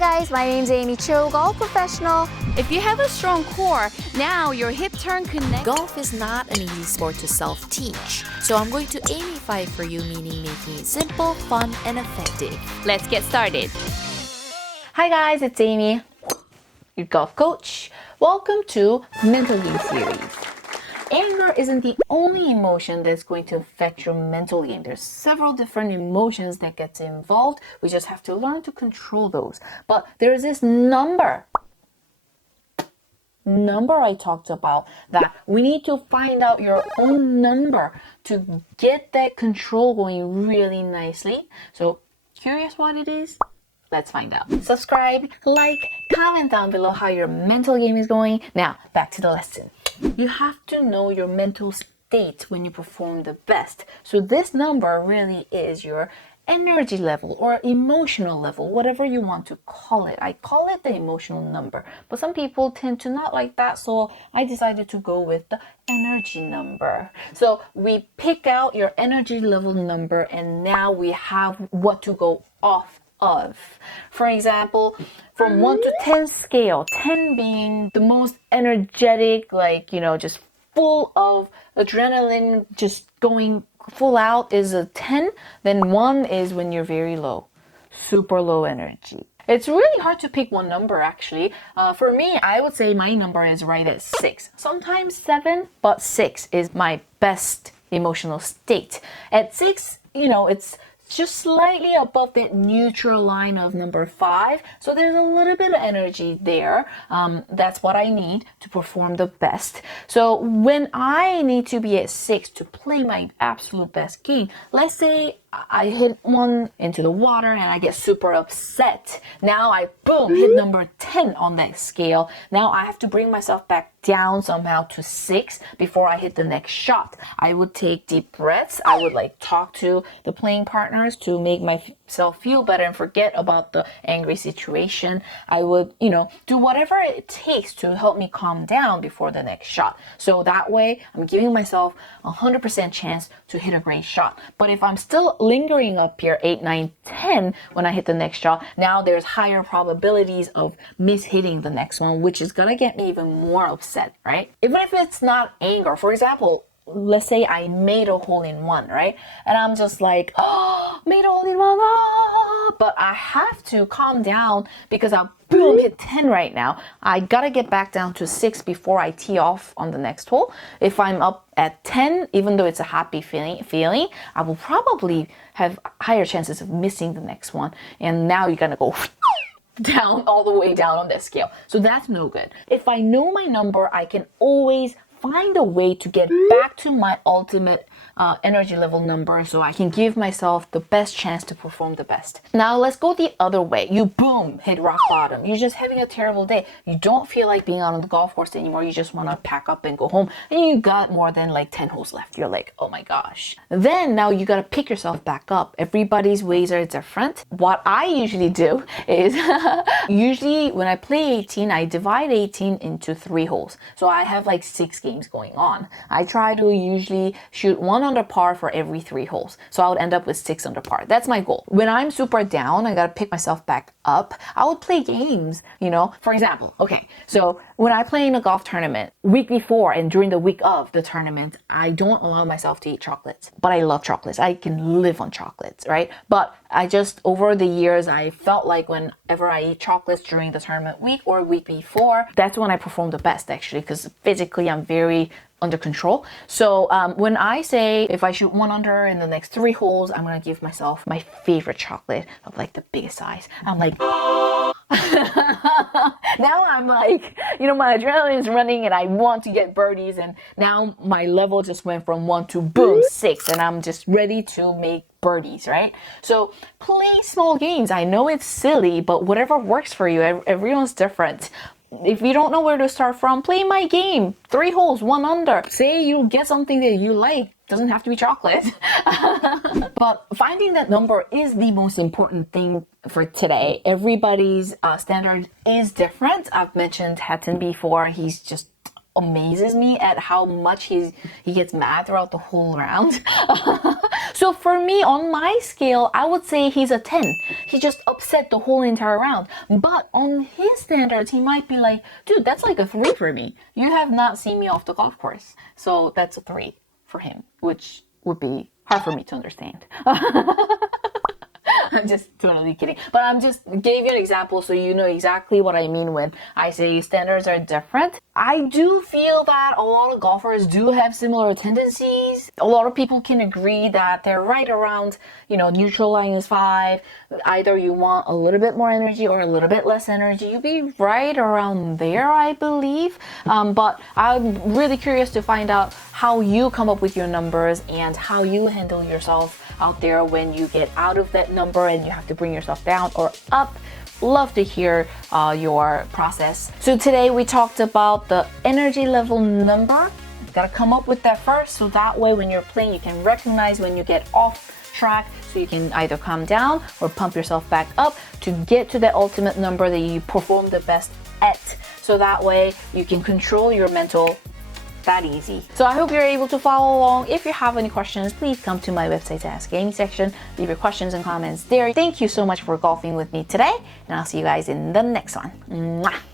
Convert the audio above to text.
guys, my name's Amy Cho, golf professional. If you have a strong core, now your hip turn connect. Golf is not an easy sport to self-teach, so I'm going to Ameify for you, meaning making it simple, fun, and effective. Let's get started. Hi guys, it's Amy, your golf coach. Welcome to Mental Game Series. Anger isn't the only emotion that's going to affect your mental game. There's several different emotions that get involved. We just have to learn to control those. But there's this number I talked about that we need to find out your own number to get that control going really nicely. So curious what it is? Let's find out. Subscribe, like, comment down below how your mental game is going. Now, back to the lesson. You have to know your mental state when you perform the best. So this number really is your energy level or emotional level, whatever you want to call it. I call it the emotional number, but some people tend to not like that, so I decided to go with the energy number. So we pick out your energy level number, and now we have what to go off of. For example, from 1 to 10 scale, 10 being the most energetic, just full of adrenaline, just going full out is a 10. Then 1 is when you're very low, super low energy. It's really hard to pick one number actually. For me, I would say my number is right at 6. Sometimes 7, but 6 is my best emotional state. At 6, it's just slightly above that neutral line of number 5. So there's a little bit of energy there. That's what I need to perform the best. So when I need to be at 6 to play my absolute best game, let's say I hit one into the water and I get super upset. Now I hit number 10 on that scale. Now I have to bring myself back down somehow to 6 before I hit the next shot. I would take deep breaths. I would talk to the playing partners to make myself feel better and forget about the angry situation. I would, do whatever it takes to help me calm down before the next shot. So that way I'm giving myself 100% chance to hit a great shot. But if I'm still lingering up here 8, 9, 10 when I hit the next shot, now there's higher probabilities of mishitting the next one, which is gonna get me even more upset, right? Even if it's not anger, for example, let's say I made a hole-in-one, right? And I'm just like, oh, made a hole-in-one, oh! But I have to calm down because I hit 10 right now. I gotta get back down to 6 before I tee off on the next hole. If I'm up at 10, even though it's a happy feeling, I will probably have higher chances of missing the next one. And now you're gonna go down, all the way down on that scale. So that's no good. If I know my number, I can always find a way to get back to my ultimate energy level number so I can give myself the best chance to perform the best. Now let's go the other way. You hit rock bottom. You're just having a terrible day. You don't feel like being out on the golf course anymore. You just want to pack up and go home, and you got more than 10 holes left. You're like, oh my gosh. Then now you got to pick yourself back up. Everybody's ways are different. What I usually do is usually when I play 18, I divide 18 into 3 holes. So I have 6 games going on. I try to usually shoot 1 under par for every 3 holes. So I would end up with 6 under par. That's my goal. When I'm super down, I gotta pick myself back up. I would play games, For example, okay, so when I play in a golf tournament, week before and during the week of the tournament, I don't allow myself to eat chocolates. But I love chocolates. I can live on chocolates, right? But I just, over the years, I felt like whenever I eat chocolates during the tournament week or week before, that's when I perform the best actually, because physically I'm very under control. So when I say if I shoot 1 under in the next 3 holes, I'm gonna give myself my favorite chocolate of the biggest size. I'm like, now I'm my adrenaline is running and I want to get birdies, and now my level just went from 1 to 6, and I'm just ready to make birdies, right? So play small games. I know it's silly, but whatever works for you. Everyone's different. If you don't know where to start from, play my game. 3 holes, 1 under. Say you get something that you like. Doesn't have to be chocolate. But finding that number is the most important thing for today. Everybody's standard is different. I've mentioned Hatton before. He's just amazes me at how much he gets mad throughout the whole round. So for me, on my scale, I would say he's a 10. He just upset the whole entire round. But on his standards, he might be like, dude, that's like a 3 for me. You have not seen me off the golf course. So that's a 3 for him, which would be hard for me to understand. I'm just totally kidding. But I'm just gave you an example so you know exactly what I mean when I say standards are different. I do feel that a lot of golfers do have similar tendencies. A lot of people can agree that they're right around, neutral line is 5. Either you want a little bit more energy or a little bit less energy. You'd be right around there, I believe. But I'm really curious to find out how you come up with your numbers and how you handle yourself out there when you get out of that number and you have to bring yourself down or up. Love to hear your process. So today we talked about the energy level number. You gotta come up with that first, so that way when you're playing you can recognize when you get off track, so you can either calm down or pump yourself back up to get to the ultimate number that you perform the best at. So that way you can control your mental that easy. So I hope you're able to follow along. If you have any questions, please come to my website's Ask Aimee section. Leave your questions and comments there. Thank you so much for golfing with me today, and I'll see you guys in the next one. Mwah!